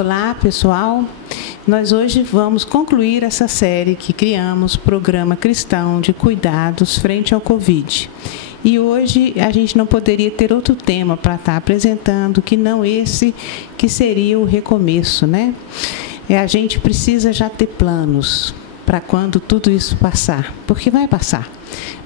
Olá, pessoal. Nós hoje vamos concluir essa série que criamos, Programa Cristão de Cuidados frente ao Covid. E hoje a gente não poderia ter outro tema para estar apresentando que não esse, que seria o recomeço, né? A gente precisa já ter planos para quando tudo isso passar, porque vai passar.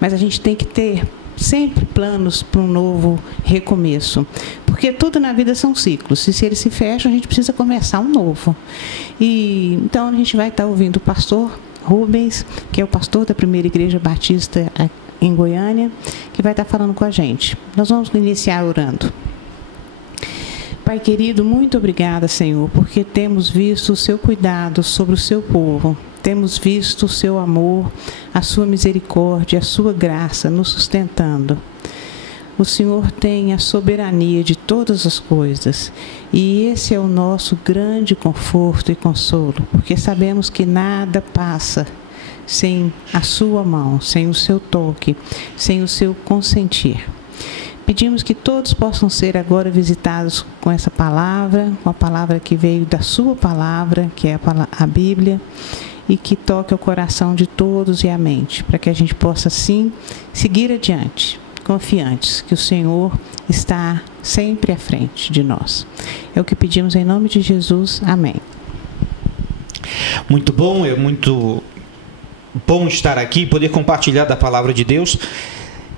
Mas a gente tem que ter sempre planos para um novo recomeço, porque tudo na vida são ciclos, e se eles se fecham, a gente precisa começar um novo. E então a gente vai estar ouvindo o pastor Rubens, que é o pastor da Primeira Igreja Batista em Goiânia, que vai estar falando com a gente. Nós vamos iniciar orando. Pai querido, muito obrigada, Senhor, porque temos visto o seu cuidado sobre o seu povo. Temos visto o seu amor, a sua misericórdia, a sua graça nos sustentando. O Senhor tem a soberania de todas as coisas, e esse é o nosso grande conforto e consolo, porque sabemos que nada passa sem a sua mão, sem o seu toque, sem o seu consentir. Pedimos que todos possam ser agora visitados com essa palavra, com a palavra que veio da sua palavra, que é a Bíblia, e que toque o coração de todos e a mente, para que a gente possa, sim, seguir adiante, confiantes que o Senhor está sempre à frente de nós. É o que pedimos em nome de Jesus. Amém. Muito bom, é muito bom estar aqui, poder compartilhar da palavra de Deus.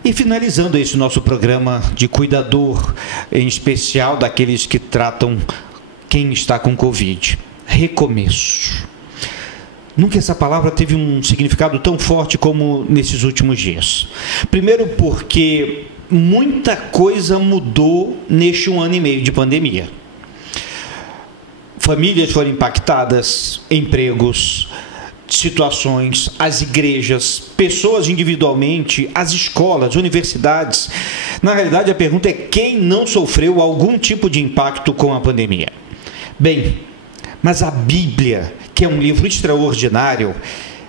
E finalizando esse nosso programa de cuidador, em especial daqueles que tratam quem está com Covid. Recomeço. Nunca essa palavra teve um significado tão forte como nesses últimos dias. Primeiro porque muita coisa mudou neste 1 ano e meio de pandemia. Famílias foram impactadas, empregos, situações, as igrejas, pessoas individualmente, as escolas, universidades. Na realidade, a pergunta é quem não sofreu algum tipo de impacto com a pandemia? Bem, mas a Bíblia, que é um livro extraordinário,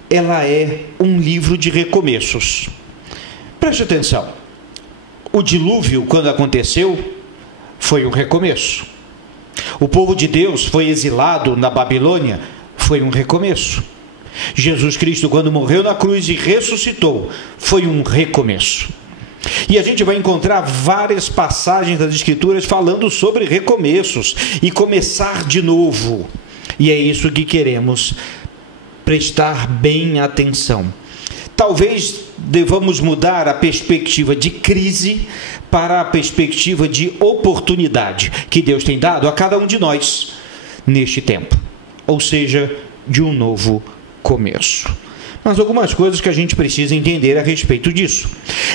ela é um livro de recomeços. Preste atenção. O dilúvio, quando aconteceu, foi um recomeço. O povo de Deus foi exilado na Babilônia, foi um recomeço. Jesus Cristo, quando morreu na cruz e ressuscitou, foi um recomeço. E a gente vai encontrar várias passagens das Escrituras falando sobre recomeços e começar de novo. E é isso que queremos prestar bem atenção. Talvez devamos mudar a perspectiva de crise para a perspectiva de oportunidade que Deus tem dado a cada um de nós neste tempo. Ou seja, de um novo começo. Mas algumas coisas que a gente precisa entender a respeito disso.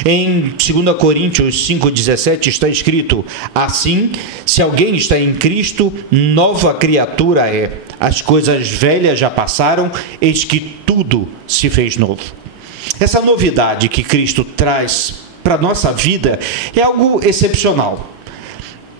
Em 2 Coríntios 5,17 está escrito: assim, se alguém está em Cristo, nova criatura é. As coisas velhas já passaram, eis que tudo se fez novo. Essa novidade que Cristo traz para a nossa vida é algo excepcional.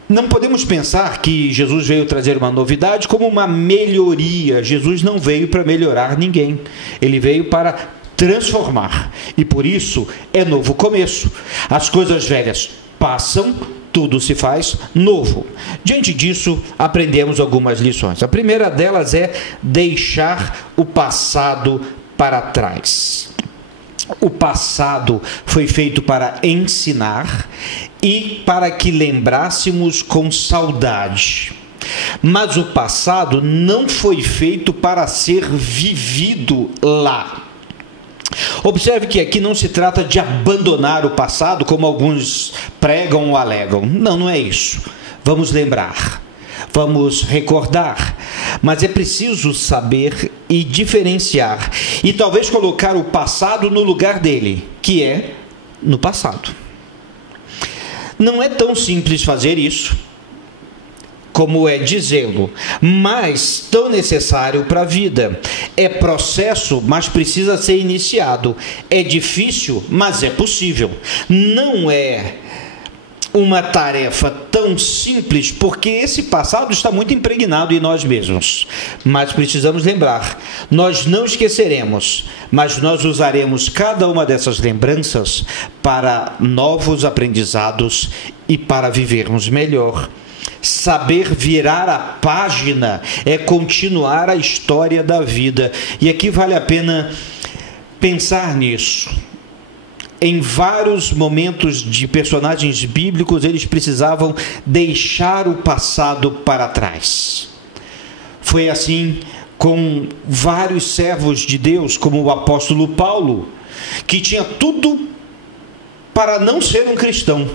Não podemos pensar que Jesus veio trazer uma novidade como uma melhoria. Jesus não veio para melhorar ninguém. Ele veio para transformar. E por isso é novo começo. As coisas velhas passam, tudo se faz novo. Diante disso, aprendemos algumas lições. A primeira delas é deixar o passado para trás. O passado foi feito para ensinar e para que lembrássemos com saudade. Mas o passado não foi feito para ser vivido lá. Observe que aqui não se trata de abandonar o passado, como alguns pregam ou alegam. Não, não é isso. Vamos lembrar. Vamos recordar, mas é preciso saber e diferenciar e talvez colocar o passado no lugar dele, que é no passado. Não é tão simples fazer isso como é dizê-lo, mas tão necessário para a vida. É processo, mas precisa ser iniciado. É difícil, mas é possível. Não é uma tarefa tão simples, porque esse passado está muito impregnado em nós mesmos. Mas precisamos lembrar, nós não esqueceremos, mas nós usaremos cada uma dessas lembranças para novos aprendizados e para vivermos melhor. Saber virar a página é continuar a história da vida. E aqui vale a pena pensar nisso. Em vários momentos de personagens bíblicos, eles precisavam deixar o passado para trás. Foi assim com vários servos de Deus, como o apóstolo Paulo, que tinha tudo para não ser um cristão.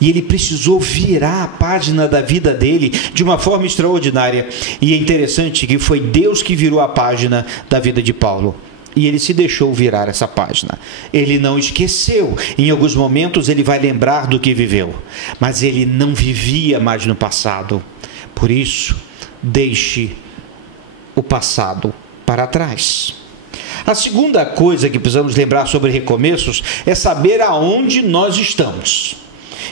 E ele precisou virar a página da vida dele de uma forma extraordinária. E é interessante que foi Deus que virou a página da vida de Paulo. E ele se deixou virar essa página. Ele não esqueceu. Em alguns momentos ele vai lembrar do que viveu. Mas ele não vivia mais no passado. Por isso, deixe o passado para trás. A segunda coisa que precisamos lembrar sobre recomeços é saber aonde nós estamos.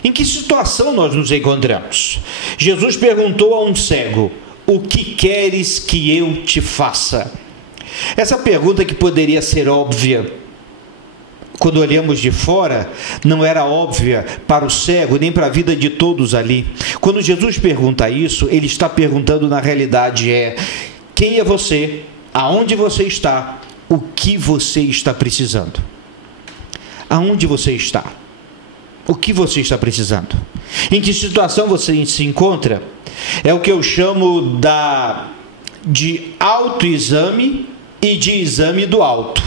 Em que situação nós nos encontramos? Jesus perguntou a um cego: o que queres que eu te faça? Essa pergunta, que poderia ser óbvia quando olhamos de fora, não era óbvia para o cego, nem para a vida de todos ali. Quando Jesus pergunta isso, ele está perguntando, na realidade, quem é você? Aonde você está? O que você está precisando? Aonde você está? O que você está precisando? Em que situação você se encontra? É o que eu chamo de autoexame e de exame do alto.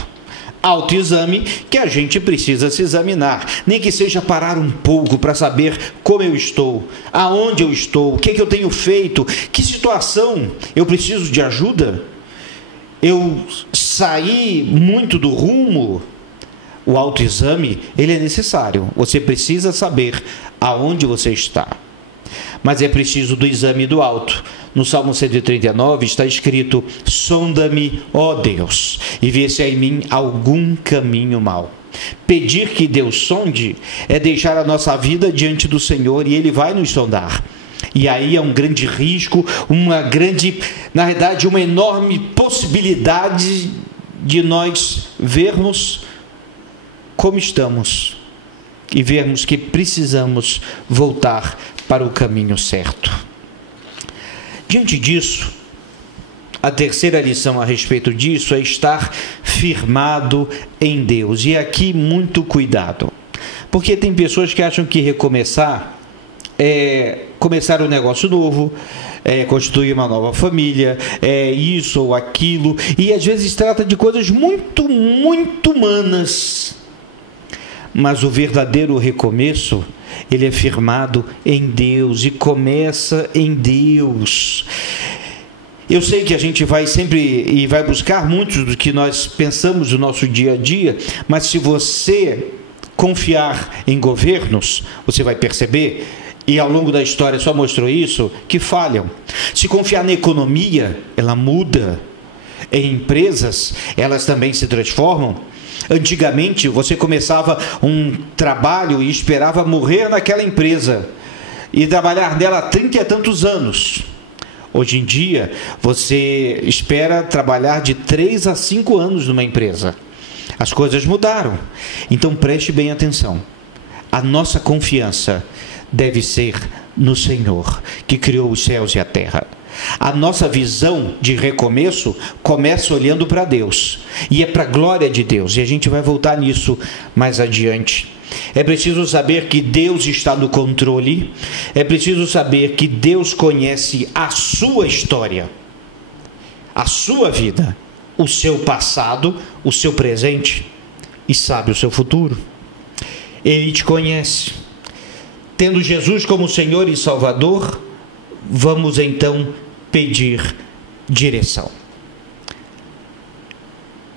Autoexame, que a gente precisa se examinar, nem que seja parar um pouco para saber como eu estou, aonde eu estou, o que eu tenho feito, que situação eu preciso de ajuda, eu saí muito do rumo. O autoexame, ele é necessário, você precisa saber aonde você está. Mas é preciso do exame do alto. No Salmo 139 está escrito: sonda-me, ó Deus, e vê se há em mim algum caminho mau. Pedir que Deus sonde é deixar a nossa vida diante do Senhor, e Ele vai nos sondar. E aí é um grande risco, na verdade, uma enorme possibilidade de nós vermos como estamos e vermos que precisamos voltar para o caminho certo. Diante disso, a terceira lição a respeito disso é estar firmado em Deus. E aqui muito cuidado, porque tem pessoas que acham que recomeçar é começar um negócio novo, é constituir uma nova família, é isso ou aquilo, e às vezes trata de coisas muito, muito humanas. Mas o verdadeiro recomeço, ele é firmado em Deus e começa em Deus. Eu sei que a gente vai sempre e vai buscar muito do que nós pensamos no nosso dia a dia, mas se você confiar em governos, você vai perceber, e ao longo da história só mostrou isso, que falham. Se confiar na economia, ela muda. Em empresas, elas também se transformam. Antigamente, você começava um trabalho e esperava morrer naquela empresa e trabalhar nela há 30 e tantos anos. Hoje em dia, você espera trabalhar de 3 a 5 anos numa empresa. As coisas mudaram. Então, preste bem atenção. A nossa confiança deve ser no Senhor, que criou os céus e a terra. A nossa visão de recomeço começa olhando para Deus, e é para a glória de Deus, e a gente vai voltar nisso mais adiante. É preciso saber que Deus está no controle, é preciso saber que Deus conhece a sua história, a sua vida, o seu passado, o seu presente, e sabe o seu futuro. Ele te conhece. Tendo Jesus como Senhor e Salvador, vamos então pedir direção.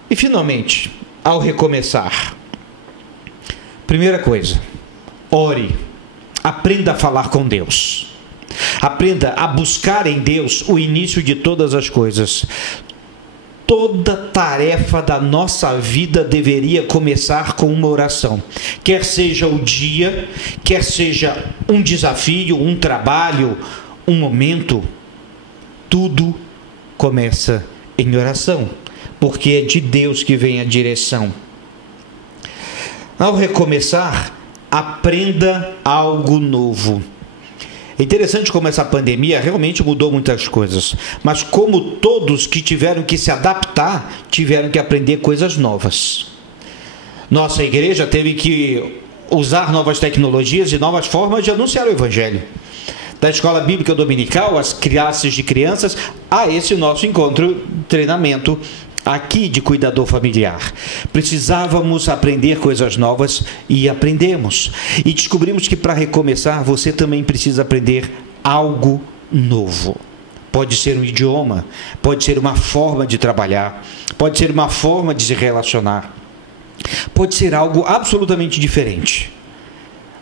E finalmente, ao recomeçar, primeira coisa, ore, aprenda a falar com Deus, aprenda a buscar em Deus o início de todas as coisas. Toda tarefa da nossa vida deveria começar com uma oração. Quer seja o dia, quer seja um desafio, um trabalho, um momento, tudo começa em oração, porque é de Deus que vem a direção. Ao recomeçar, aprenda algo novo. É interessante como essa pandemia realmente mudou muitas coisas, mas como todos que tiveram que se adaptar, tiveram que aprender coisas novas. Nossa igreja teve que usar novas tecnologias e novas formas de anunciar o Evangelho. Da escola bíblica dominical, as classes de crianças, a esse nosso encontro, treinamento aqui de cuidador familiar. Precisávamos aprender coisas novas e aprendemos. E descobrimos que para recomeçar, você também precisa aprender algo novo. Pode ser um idioma, pode ser uma forma de trabalhar, pode ser uma forma de se relacionar, pode ser algo absolutamente diferente.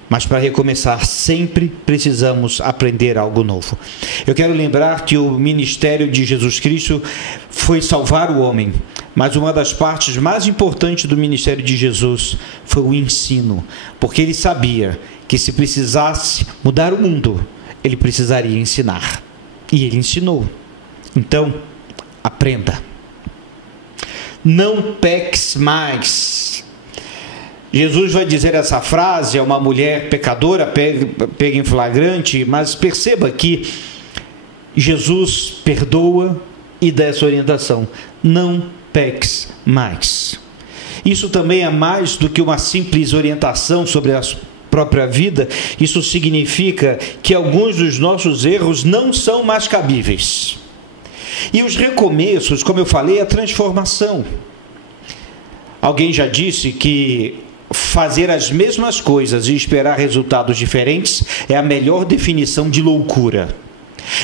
Mas para recomeçar, sempre precisamos aprender algo novo. Eu quero lembrar que o ministério de Jesus Cristo foi salvar o homem, mas uma das partes mais importantes do ministério de Jesus foi o ensino, porque ele sabia que se precisasse mudar o mundo, ele precisaria ensinar. E ele ensinou. Então, aprenda. Não peques mais. Jesus vai dizer essa frase a uma mulher pecadora, pega em flagrante, mas perceba que Jesus perdoa e dá essa orientação. Não peques mais. Isso também é mais do que uma simples orientação sobre a própria vida. Isso significa que alguns dos nossos erros não são mais cabíveis. E os recomeços, como eu falei, é a transformação. Alguém já disse que fazer as mesmas coisas e esperar resultados diferentes é a melhor definição de loucura.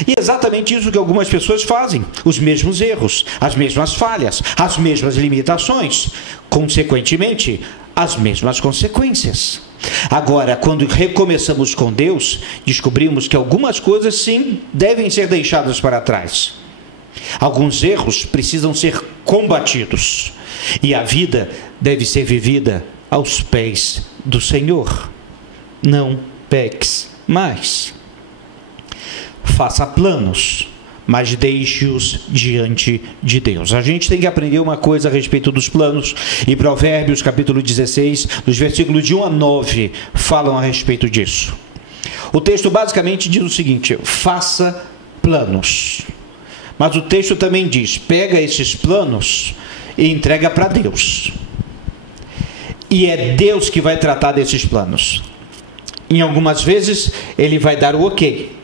E é exatamente isso que algumas pessoas fazem. Os mesmos erros, as mesmas falhas, as mesmas limitações. Consequentemente, as mesmas consequências. Agora, quando recomeçamos com Deus, descobrimos que algumas coisas, sim, devem ser deixadas para trás. Alguns erros precisam ser combatidos. E a vida deve ser vivida aos pés do Senhor. Não peques mais. Faça planos, mas deixe-os diante de Deus. A gente tem que aprender uma coisa a respeito dos planos. E Provérbios, capítulo 16, dos versículos de 1 a 9, falam a respeito disso. O texto basicamente diz o seguinte: faça planos. Mas o texto também diz: pega esses planos e entrega para Deus. E é Deus que vai tratar desses planos. Em algumas vezes, Ele vai dar o ok.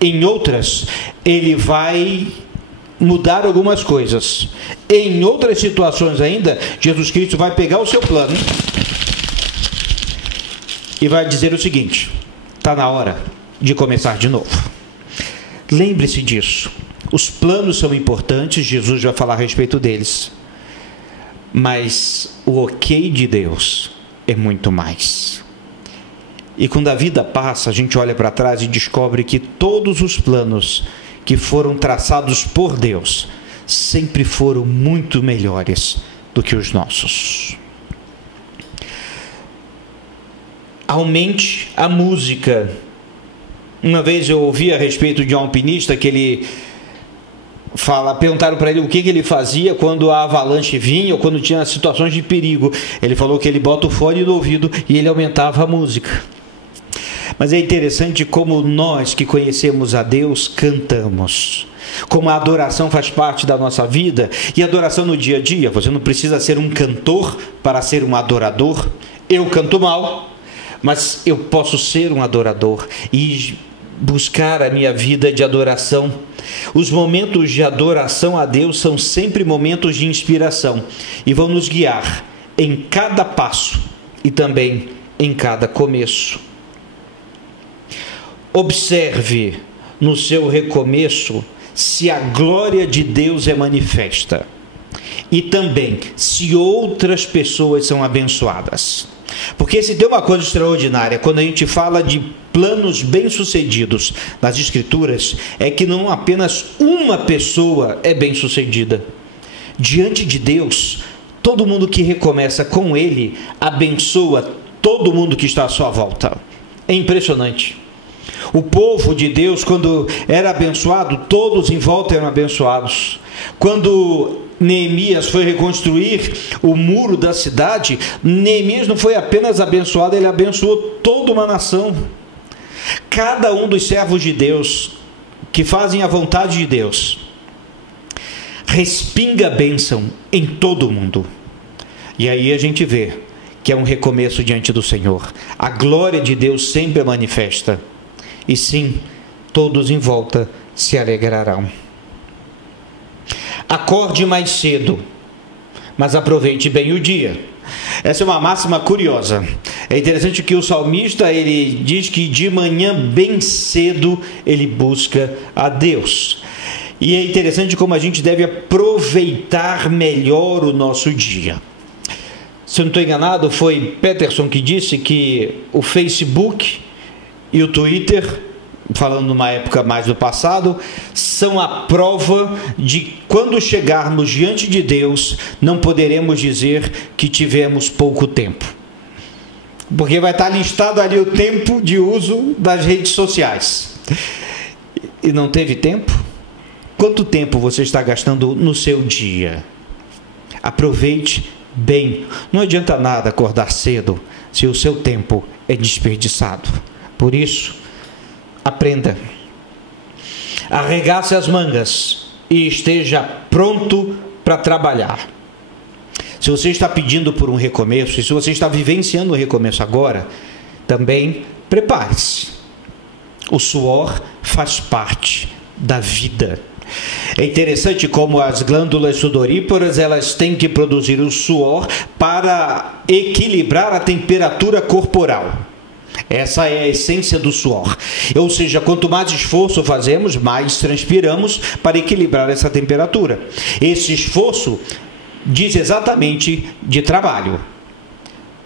Em outras, Ele vai mudar algumas coisas. Em outras situações ainda, Jesus Cristo vai pegar o seu plano e vai dizer o seguinte: está na hora de começar de novo. Lembre-se disso. Os planos são importantes, Jesus vai falar a respeito deles. Mas o ok de Deus é muito mais. E quando a vida passa, a gente olha para trás e descobre que todos os planos que foram traçados por Deus sempre foram muito melhores do que os nossos. Aumente a música. Uma vez eu ouvi a respeito de um alpinista que ele perguntaram para ele o que ele fazia quando a avalanche vinha ou quando tinha situações de perigo. Ele falou que ele bota o fone no ouvido e ele aumentava a música. Mas é interessante como nós que conhecemos a Deus cantamos. Como a adoração faz parte da nossa vida. E adoração no dia a dia. Você não precisa ser um cantor para ser um adorador. Eu canto mal, mas eu posso ser um adorador e buscar a minha vida de adoração. Os momentos de adoração a Deus são sempre momentos de inspiração e vão nos guiar em cada passo e também em cada começo. Observe no seu recomeço se a glória de Deus é manifesta e também se outras pessoas são abençoadas. Porque se tem uma coisa extraordinária quando a gente fala de planos bem-sucedidos nas Escrituras, é que não apenas uma pessoa é bem-sucedida. Diante de Deus, todo mundo que recomeça com Ele abençoa todo mundo que está à sua volta. É impressionante. O povo de Deus, quando era abençoado, todos em volta eram abençoados. Quando Neemias foi reconstruir o muro da cidade, Neemias não foi apenas abençoado, ele abençoou toda uma nação. Cada um dos servos de Deus que fazem a vontade de Deus respinga a bênção em todo o mundo. E aí a gente vê que é um recomeço diante do Senhor. A glória de Deus sempre é manifesta. E sim, todos em volta se alegrarão. Acorde mais cedo, mas aproveite bem o dia. Essa é uma máxima curiosa. É interessante que o salmista, ele diz que de manhã bem cedo ele busca a Deus. E é interessante como a gente deve aproveitar melhor o nosso dia. Se eu não estou enganado, foi Peterson que disse que o Facebook e o Twitter, falando numa época mais do passado, são a prova de quando chegarmos diante de Deus, não poderemos dizer que tivemos pouco tempo. Porque vai estar listado ali o tempo de uso das redes sociais. E não teve tempo? Quanto tempo você está gastando no seu dia? Aproveite bem. Não adianta nada acordar cedo se o seu tempo é desperdiçado. Por isso, aprenda. Arregace as mangas e esteja pronto para trabalhar. Se você está pedindo por um recomeço, e se você está vivenciando um recomeço agora, também prepare-se. O suor faz parte da vida. É interessante como as glândulas sudoríparas, elas têm que produzir o suor para equilibrar a temperatura corporal. Essa é a essência do suor. Ou seja, quanto mais esforço fazemos, mais transpiramos para equilibrar essa temperatura. Esse esforço diz exatamente de trabalho.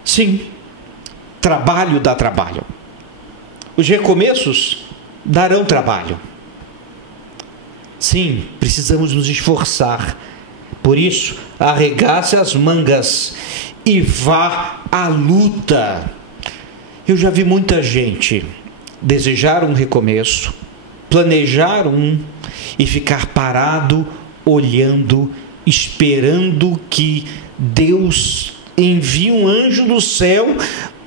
Sim, trabalho dá trabalho. Os recomeços darão trabalho. Sim, precisamos nos esforçar. Por isso, arregace as mangas e vá à luta. Eu já vi muita gente desejar um recomeço, planejar um e ficar parado, olhando, esperando que Deus envie um anjo do céu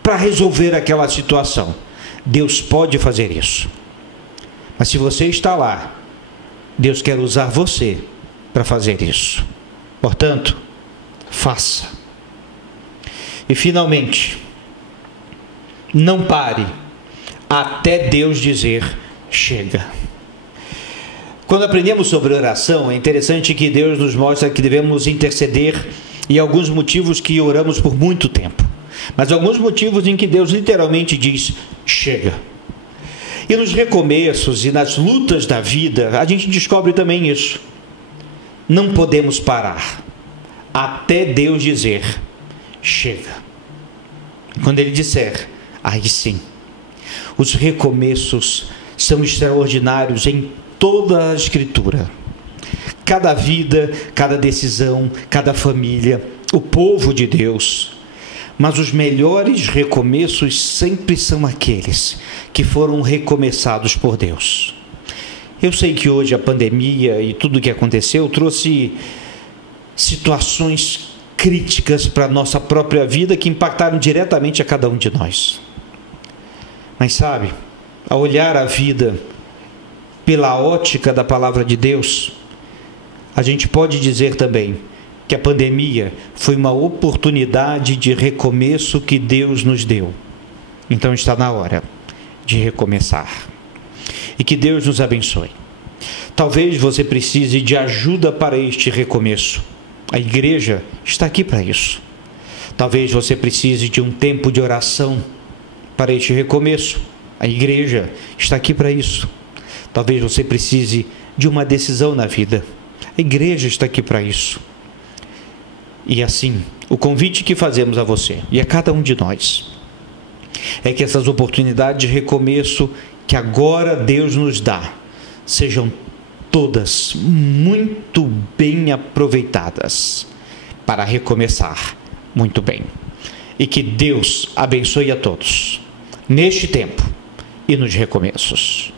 para resolver aquela situação. Deus pode fazer isso. Mas se você está lá, Deus quer usar você para fazer isso. Portanto, faça. E finalmente, não pare até Deus dizer chega. Quando aprendemos sobre oração, é interessante que Deus nos mostra que devemos interceder e alguns motivos que oramos por muito tempo. Mas alguns motivos em que Deus literalmente diz chega. E nos recomeços e nas lutas da vida, a gente descobre também isso. Não podemos parar até Deus dizer chega. Quando Ele disser, aí sim. Os recomeços são extraordinários em toda a Escritura. Cada vida, cada decisão, cada família, o povo de Deus. Mas os melhores recomeços sempre são aqueles que foram recomeçados por Deus. Eu sei que hoje a pandemia e tudo o que aconteceu trouxe situações críticas para a nossa própria vida que impactaram diretamente a cada um de nós. Mas sabe, ao olhar a vida pela ótica da palavra de Deus, a gente pode dizer também que a pandemia foi uma oportunidade de recomeço que Deus nos deu. Então está na hora de recomeçar. E que Deus nos abençoe. Talvez você precise de ajuda para este recomeço. A igreja está aqui para isso. Talvez você precise de um tempo de oração para este recomeço. A igreja está aqui para isso. Talvez você precise de uma decisão na vida. A igreja está aqui para isso. E assim, o convite que fazemos a você e a cada um de nós é que essas oportunidades de recomeço que agora Deus nos dá sejam todas muito bem aproveitadas para recomeçar muito bem. E que Deus abençoe a todos neste tempo e nos recomeços.